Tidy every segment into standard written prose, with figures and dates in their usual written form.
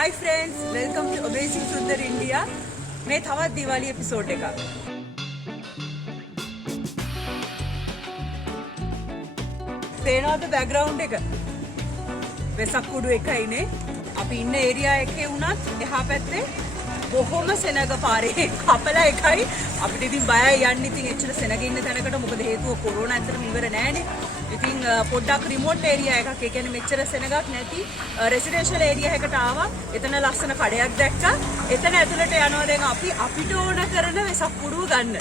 Hi friends, welcome to amazing sundar India. මේ තවත් දිවාලි එපිසෝඩ් එකක්. පේනවද බෑග්ග්‍රවුන්ඩ් එක? වෙසක් කුඩු එකයිනේ. අපි ඉන්න ඒරියා එකේ වුණත් එහා පැත්තේ බොහොම සෙනග පාරේ කපලා එකයි. අපිට ඉතින් බයයි යන්න ඉතින් එච්චර සෙනග ඉන්න තැනකට. මොකද හේතුව කොරෝනා ඇත්තටම ඉවර නෑනේ. ඉතින් පොඩ්ඩක් රිමෝට් ඒරියා එකක්. ඒ කියන්නේ මෙච්චර සෙනගක් නැති රෙසිඩෙන්ෂල් ඒරියා එකකට ආවා. එතන ලස්සන කඩයක් දැක්කා. එතන ඇතුළට යනවා. දැන් අපිට ඕන කරන වෙසක් කුඩුව ගන්න.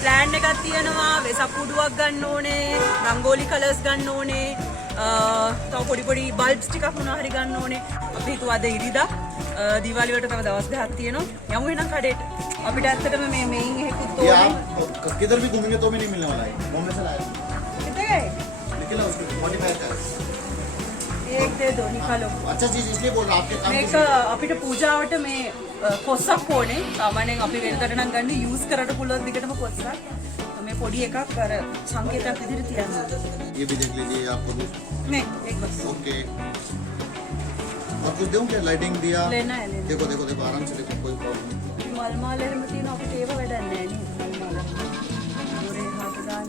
ප්ලෑන් එකක් තියෙනවා. වෙසක් කුඩුවක් ගන්න ඕනේ. රංගෝලි කලර්ස් ගන්න ඕනේ. තව පොඩි බල්බ්ස් ටිකක් මොනවා හරි ගන්න ඕනේ. අපි හිතුවා අද ඉරිදා දීවාලි වලට තව දවස් දෙකක් තියෙනවා. යමු එහෙනම් කඩේට. අපිට ඇත්තටම මේ මෙයින් එකකුත් ඕනේ. किधर भी घूमेंगे तो भी नहीं मिलने वाला है. बॉम्बे से लाया. कितने गए? निकला उसके 45 का. एक दे दो निकालो. अच्छा चीज इसलिए बोल रहा आपके काम මේක අපිට පූජාවට මේ කොස්සක් ඕනේ. සාමාන්‍යයෙන් අපි වෙනකට නම් ගන්නේ යූස් කරන්න පුළුවන් දිගටම කොස්සක්. මේ පොඩි එකක් අර සංකේතයක් විදිහට තියන්න. ये भी देख लीजिए आपको भी. නේ एक बस. ओके. और कुछ दूं क्या लाइटिंग दिया? लेना है लेना. देखो देखो देखो आराम से देखो कोई प्रॉब्लम नहीं. මල් මාලෙම තියෙන අපිට ඒව වැඩක් නැහැ නේද? මල් මාල. ඔරේ හාත දාන්න.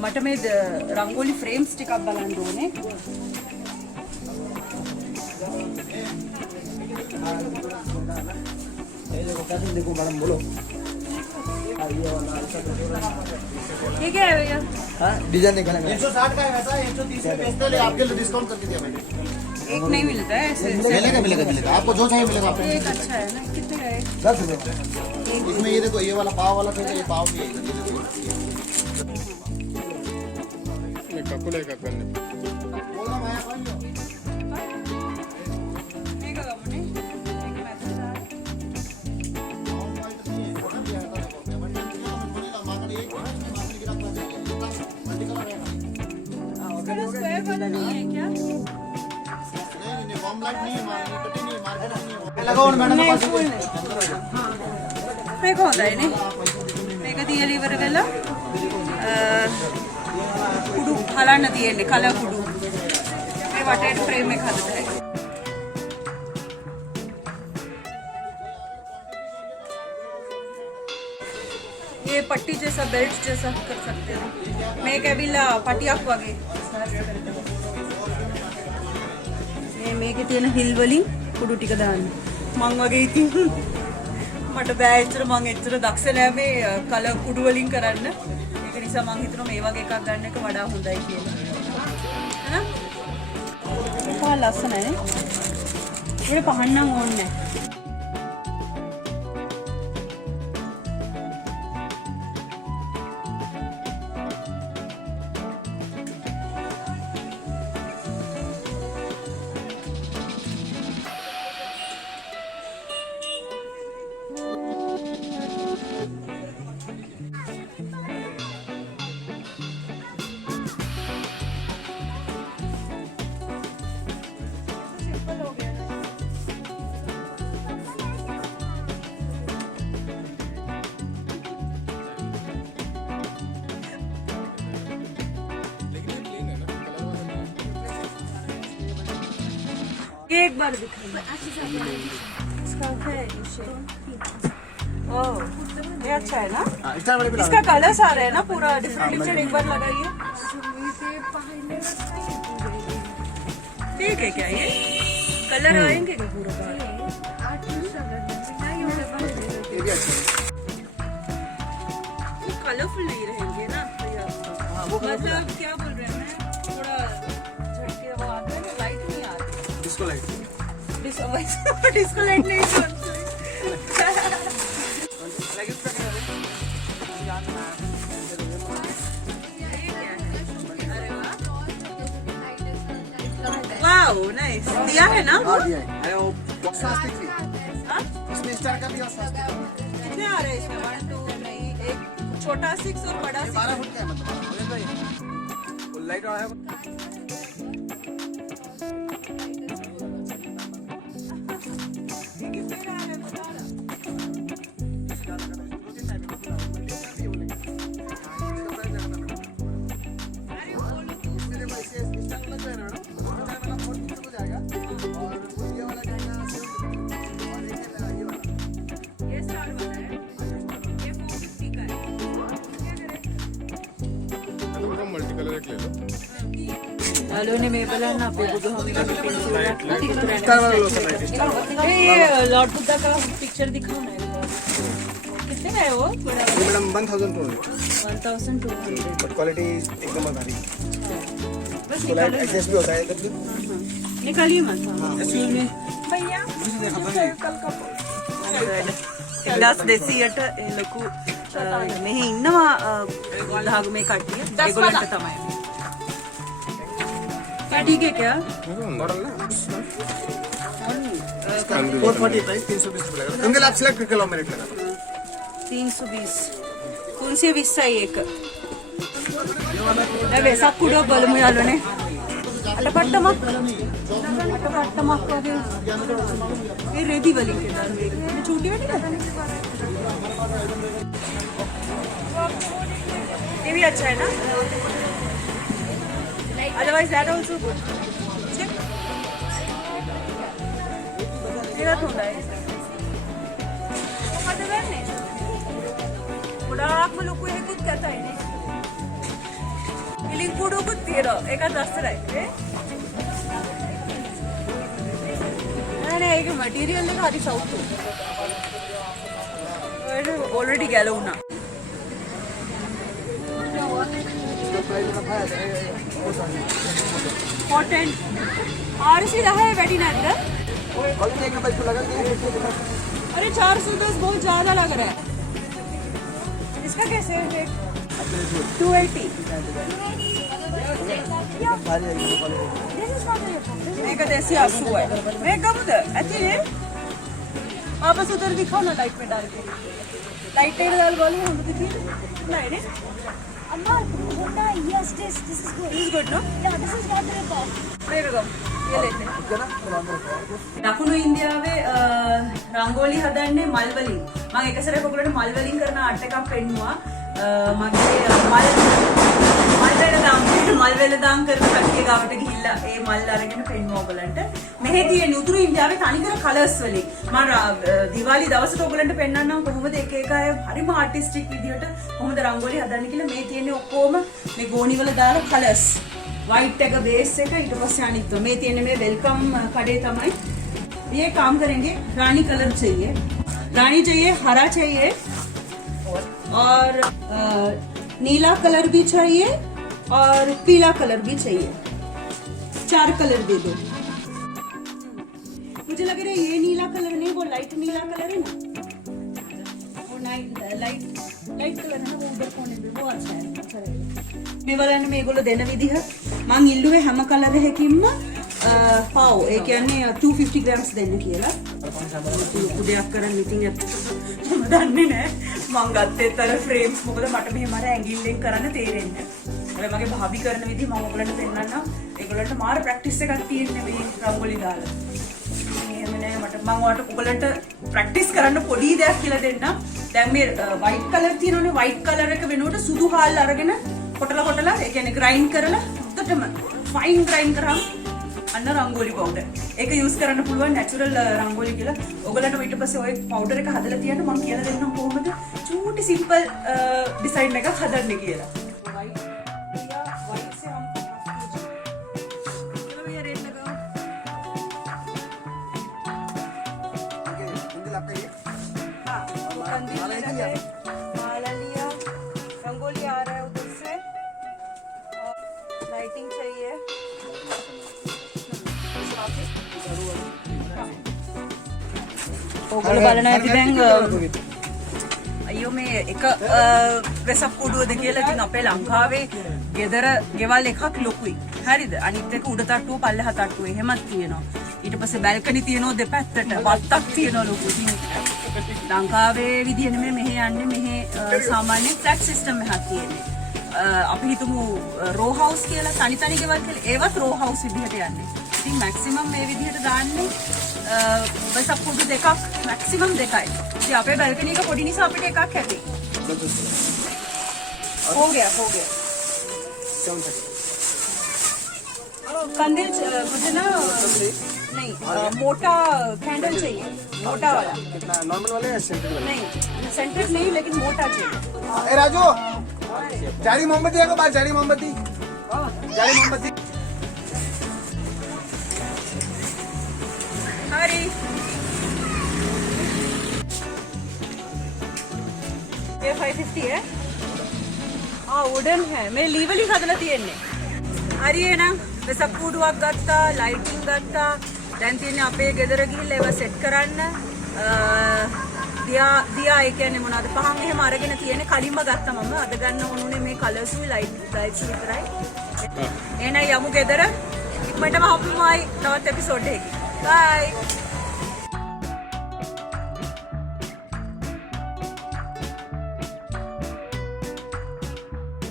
මට මේ රංගෝලි ෆ්‍රේම්ස් ටිකක් බලන්න ඕනේ. देखो मैडम बोलो. ये क्या है भैया? हाँ डिजाइन निकालेंगे. 160 का है वैसा 130 में बेचते हैं. आपके लिए डिस्काउंट करके दिया मैंने. एक नहीं मिलता है ऐसे. मिलेगा आपको जो चाहिए मिलेगा आपको. एक अच्छा है ना. कितने का है? 10 रुपए. इसमें ये देखो ये वाला पाव वाला चाहिए. ये पाव भी है इधर. ककुले का करने बोलना मैं कौन जो මේක ගමුනේ. මේක මැදට දාන්න. कलर स्क्वायर वाला नहीं है क्या? මේක හොඳයිනේ. මේක තියලා ඉවර වෙලා කුඩු හලන්න තියෙන්නේ කලර් කුඩු. මේ වටේට ෆ්‍රේම් එක හදලා. ये पट्टी जैसा बेल्ट जैसा कर सकते हो. මේක ඇවිල්ලා පටියක් වගේ. මේකේ තියෙන හිල් වලින් කුඩු ටික දාන්න. මං වගේ ඉතින් මට බෑ එච්චර. මං එච්චර දක්ෂ නෑ මේ කලර් කුඩු වලින් කරන්න. ඒක නිසා මං හිතනවා මේ වගේ එකක් ගන්න එක වඩා හොඳයි කියලා. හරි? ඒක ලස්සනයි නේ. ඒක පහන් නම් ඕනේ නෑ. ये एक बार दिखाइए. इसका है ये शेड. ओह ये अच्छा है ना. इसका कलर्स आ रहे हैं ना पूरा डिफरेंट. एक बार लगाइए. ठीक है क्या ये कलर आएंगे क्या पूरा बार? कलरफुल नहीं रहेंगे ना भैया. मतलब क्या बोल रहे हैं मैं थोड़ा झटके वो आता है ना लाइट नहीं आ रही. डिस्को लाइट नहीं वाओ नाइस. दिया है ना वो? अरे वो स्वास्तिक भी. हाँ? इसमें स्टार का भी और स्वास्तिक. कितने आ रहे हैं इसमें? 1 2 नहीं एक छोटा 6 और बड़ा 6. 12 फुट का है मतलब. वो लाइट वाला है. යාළුවනේ මේ බලන්න අපේ බුදුහාමුදුරුවෝ ये लॉर्ड बुद्धा का पिक्चर दिखाओ ना। कितने का है वो? मैडम 1200 1200 बट क्वालिटी एकदम भारी बस तो लाइट एडजस्ट भी होता है इधर भी निकालिए मत भैया දස් 200ට ඒ ලොකු මෙහි ඉන්නවා ධාගමේ කට්ටිය ඒගොල්ලන්ට තමයි. ठीक है क्या? मॉडल ना 440 प्राइस 320 पड़ेगा अंकल आप सिलेक्ट कर लो मेरे लगा 320 320 है एक वैसा कुडो බලමු යාළුවනේ අලපට්ටමක් වගේ ඒ රෙදි වලින් කියලා මේ චූටි වෙන්නේ ये भी अच्छा है ना otherwise that also good check ඒවත් හොඳයි මොකද වෙන්නේ ගොඩාක්ම ලොකු එකකුත් කැතයි නේ ඉලින් කුඩුකුත් තියෙනවා ඒකත් ලස්සනයි නේ නෑ ඒක මැටීරියල් එක හරි සවුතු ඔය ඔල්රෙඩි ගැලවුණා कॉटन और सी रहा है वेटी नेट अरे 410 बहुत ज्यादा लग रहा है इसका कैसे है 280 एक देसी आंसू है मैं कब उधर अच्छी है वापस उधर दिखाओ ना लाइट में डाल के लाइट में डाल बोलो हम दिखी नहीं रे Amma, yes, this is good. This is good, no? Yeah, this is not the top. There we go. ये लेते हैं. දකුණු ඉන්දියාවේ රංගෝලි හදන්නේ මල් වලින්. මම එක සැරයක් ඔයගොල්ලන්ට මල් වලින් කරන ආර්ට් එකක් පෙන්නුවා. මගේ මල් වෙලදාම් කරන කට්ටිය ගාවට ගිහිල්ලා ඒ මල් අරගෙන පෙන්නුවා ඔයගොල්ලන්ට. මෙහි තියෙන උතුරු ඉන්දියාවේ තනිකර කලර්ස් වලින්. මම දිවාලි දවසට ඔයගොල්ලන්ට පෙන්නන්නම් කොහොමද එක එක අය හරිම ආටිස්ටික් විදියට කොහොමද රංගෝලි හදන්නේ කියලා. මේ තියෙන්නේ ඔක්කොම මේ ගෝණි වල දාලා කලර්ස්. व्हाइट का बेस है ඊට පස්සේ අනිත් මේ තියෙන මේ වෙල්කම් කඩේ තමයි ये काम करेंगे रानी कलर चाहिए रानी चाहिए हरा चाहिए और नीला कलर भी चाहिए और पीला कलर भी चाहिए 4 कलर दे दो मुझे लग रहा है ये नीला कलर नहीं वो लाइट नीला कलर है ना वो लाइट कलर है ना वो उधर कोने पे वो अच्छा है अच्छा रहेगा මේ බලන්න මේගොල්ලෝ දෙන විදිහ මං ඉල්ලුවේ හැම කලර් එකකින්ම පාව ඒ කියන්නේ 250 grams දෙන්න කියලා කුඩයක් කරන් ඉතින් මම දන්නේ නැහැ මං ගත්තේ තර ෆ්‍රේම්ස් මොකද මට මෙහෙම අර ඇඟිල්ලෙන් කරන්න තේරෙන්නේ නැහැ මගේ භාවි කරන විදිහ මම ඔයගලන්ට පෙන්නන්නම් ඒගොල්ලන්ට මාර ප්‍රැක්ටිස් එකක් තියෙන්නේ මේ රංගෝලි දාලා එහෙම නෑ මට මම ඔයගලන්ට ප්‍රැක්ටිස් කරන්න පොඩි දෙයක් කියලා දෙන්නම් දැන් මේ වයිට් කලර් තියෙනවනේ වයිට් කලර් එක වෙනුවට සුදු හාල් අරගෙන කොටලා ඒ කියන්නේ ග්‍රයින්ඩ් කරලා උඩටම ෆයින් ග්‍රයින්ඩ් කරාම අන්න රංගෝලි පවුඩර් ඒක යූස් කරන්න පුළුවන් නැචරල් රංගෝලි කියලා. ඔයගලන්ට ඊට පස්සේ ওই පවුඩර් එක හදලා තියන්න මම කියලා දෙන්නම් කොහොමද චූටි සිම්පල් ඩිසයින් එකක් හදන්නේ කියලා. वाइट से हम चलो ये रेड लगाओ अंकल आपका ये हाँ कंदील लगा माला लिया रंगोली आ रहा है उधर से लाइटिंग चाहिए ඔගොල්ලෝ බලන ඇති දැන් අයියෝ මේ එක වෙසක් කුඩුවද කියලා ඉතින් අපේ ලංකාවේ ගෙදර ගෙවල් එකක් ලොකුයි හරිද අනිත් එක උඩ තට්ටුව පල්ලෙහා තට්ටුව එහෙමත් තියෙනවා ඊට පස්සේ බැල්කනි තියෙනවා දෙපැත්තට වත්තක් තියෙනවා ලොකු ඉතින් ලංකාවේ විදිය නෙමෙයි මෙහෙ යන්නේ මෙහෙ සාමාන්‍ය ෆ්ලැට් සිස්ටම් එකක් තියෙන්නේ අපි හිතමු රෝ හවුස් කියලා තනි ගෙවල් කියලා ඒවත් රෝ හවුස් විදිහට යන්නේ ඉතින් මැක්සිමම් මේ විදිහට දාන්නේ වෙසක් කුඩු දෙකක් මැක්සිමම් දෙකයි ඉතින් අපේ බැල්කනි එක පොඩි නිසා අපිට එකක් ඇති हो गया कंदिल मुझे ना नहीं मोटा कैंडल चाहिए मोटा वाला कितना नॉर्मल वाले या सेंटर वाले नहीं सेंटेड नहीं लेकिन मोटा चाहिए ए राजू जारी मोमबत्ती है को बात जारी मोमबत्ती 50 है වුඩන් है මේ ලීවලි හදලා තියෙන්නේ හරි එහෙනම් වෙසක් කූඩුවක් ගත්තා ලයිටින් ගත්තා දැන් තියෙන්නේ අපේ ගෙදර ගිහිල්ලා ඒවා සෙට් කරන්න දියා ඒ කියන්නේ මොනවද පහන් එහෙම අරගෙන තියෙන්නේ කලින්ම ගත්තා මම අද ගන්න ඕනුනේ මේ කලර්ස් උයි ලයිට්ස් විතරයි එහෙනම් යමු ගෙදර ඉක්මනටම හම්බුමයි තවත් එපිසෝඩ් එකකින් බයි